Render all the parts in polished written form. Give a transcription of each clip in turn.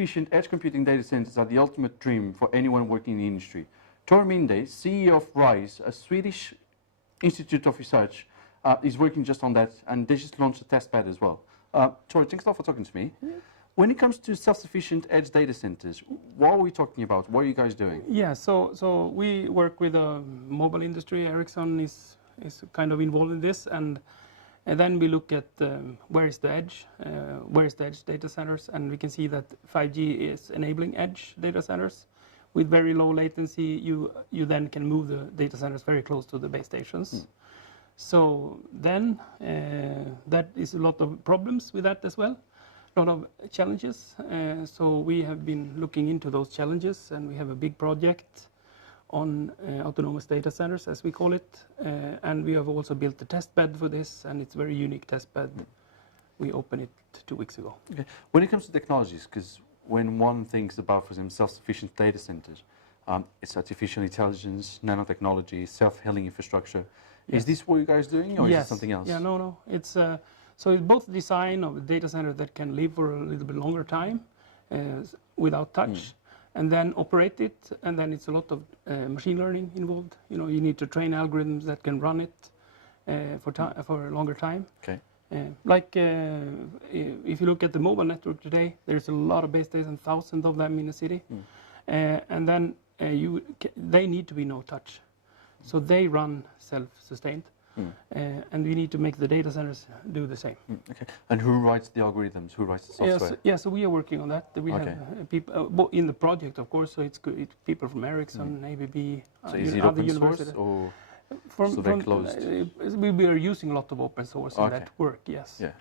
self-sufficient edge computing data centers are the ultimate dream for anyone working in the industry. Tor Minde, CEO of RISE, a Swedish institute of research, is working just on that, and they just launched a test bed as well. Tor, thanks a lot for talking to me. Yeah. When it comes to self-sufficient edge data centers, what are we talking about? What are you guys doing? Yeah, so we work with the mobile industry. Ericsson is kind of involved in this, and then we look at where is the edge data centers, and we can see that 5G is enabling edge data centers. With very low latency, you then can move the data centers very close to the base stations. So then that is a lot of problems with that as well. A lot of challenges, so we have been looking into those challenges, and we have a big project on autonomous data centers, as we call it, and we have also built a test bed for this, and it's a very unique test bed. We opened it 2 weeks ago. Okay. When it comes to technologies, because when one thinks about, for example, self-sufficient data centers, it's artificial intelligence, nanotechnology, self-healing infrastructure. Yes. Is this what you guys are doing, or is it something else? Yeah, no. It's so it's both design of a data center that can live for a little bit longer time without touch, and then operate it, and then it's a lot of machine learning involved. You know, you need to train algorithms that can run it for a longer time. Okay. If you look at the mobile network today, there's a lot of base stations, thousands of them in the city, and then they need to be no touch, so they run self-sustained. And we need to make the data centers do the same. Okay. And who writes the algorithms? Who writes the software? Yes, so we are working on that. We have people in the project, of course. So it's people from Ericsson, ABB, so is it open source, or so they're closed? We are using a lot of open source in that work. Yes. Yeah.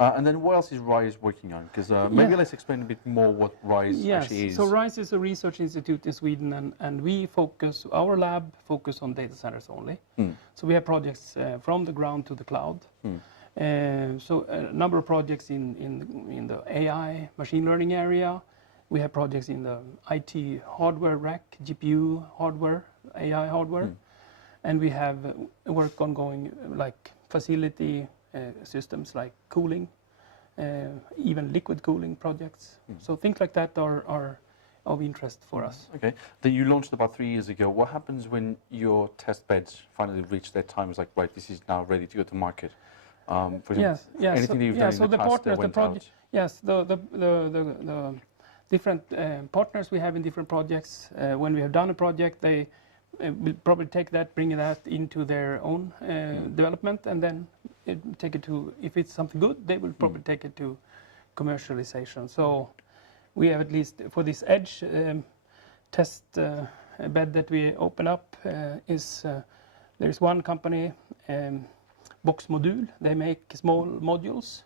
And then what else is RISE working on? Because maybe let's explain a bit more what RISE actually is. So RISE is a research institute in Sweden, and we focus, our lab focus on data centers only. So we have projects from the ground to the cloud. So a number of projects in the AI, machine learning area. We have projects in the IT hardware rack, GPU hardware, AI hardware. And we have work ongoing like facility systems like cooling, even liquid cooling projects. So things like that are of interest for us. Okay. Then you launched about 3 years ago. What happens when your test beds finally reach their time? It's like, right, this is now ready to go to market. For yes. Anything that you've done in the past that went out? Yes, the different partners we have in different projects. When we have done a project, they will probably take that, bring that into their own development, and then take it to, if it's something good, they will probably take it to commercialization. So we have, at least for this edge test bed that we open up, there's one company, Box Module. They make small modules,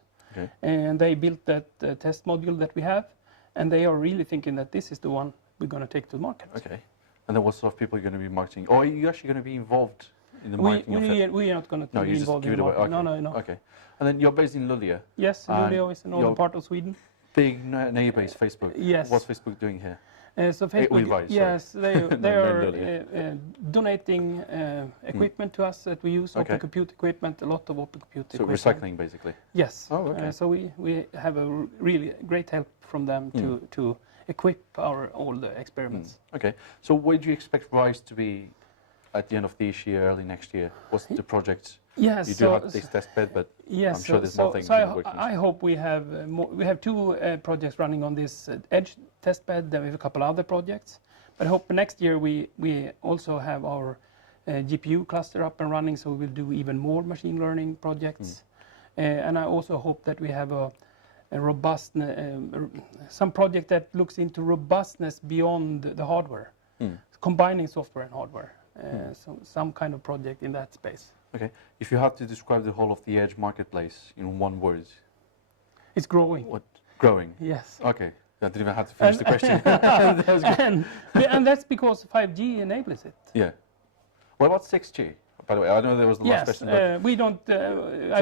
and they built that test module that we have, and they are really thinking that this is the one we're going to take to the market. Okay. And then what sort of people are going to be marketing? Or are you actually going to be involved in the marketing of it? We are not going to be involved in the marketing. Okay. No. Okay. And then you're based in Luleå? Yes, Luleå is the northern part of Sweden. Big neighbor is Facebook. Yes. What's Facebook doing here? So Facebook, they are donating equipment to us that we use, open compute equipment, a lot of open compute equipment. So recycling, basically? Yes. Oh, okay. So we have a really great help from them to equip all the experiments. Okay. So where do you expect RISE to be at the end of this year, early next year? What's the project? Yes. You do have this test bed, but I'm sure there's more things you're working on. I hope we have more. We have 2 projects running on this edge test bed. Then we have a couple other projects. But I hope next year we also have our GPU cluster up and running, so we will do even more machine learning projects. And I also hope that we have a robust, some project that looks into robustness beyond the hardware, combining software and hardware. So some kind of project in that space. Okay. If you have to describe the whole of the edge marketplace in one word, it's growing. What? Growing? Yes. Okay. I didn't even have to finish the question. and that's because 5G enables it. Yeah. What about 6G? By the way, I know there was the last question. But we don't. I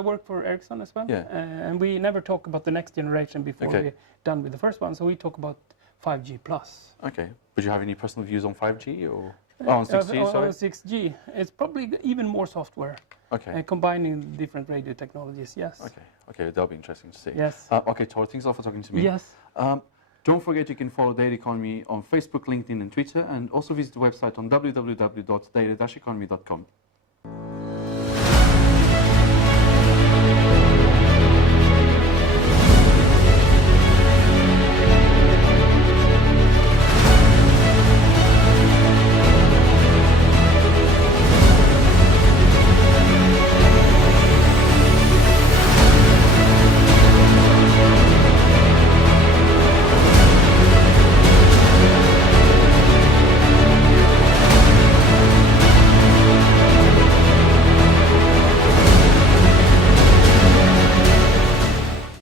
work for Ericsson as well. Yeah. And we never talk about the next generation before we're done with the first one. So we talk about 5G plus. Okay. Would you have any personal views on 5G or on 6G? Sorry. On 6G, it's probably even more software. Okay. Combining different radio technologies. Yes. Okay. Okay. That'll be interesting to see. Yes. Okay, Tor. Thanks a lot for talking to me. Yes. Don't forget you can follow Data Economy on Facebook, LinkedIn and Twitter, and also visit the website on www.data-economy.com.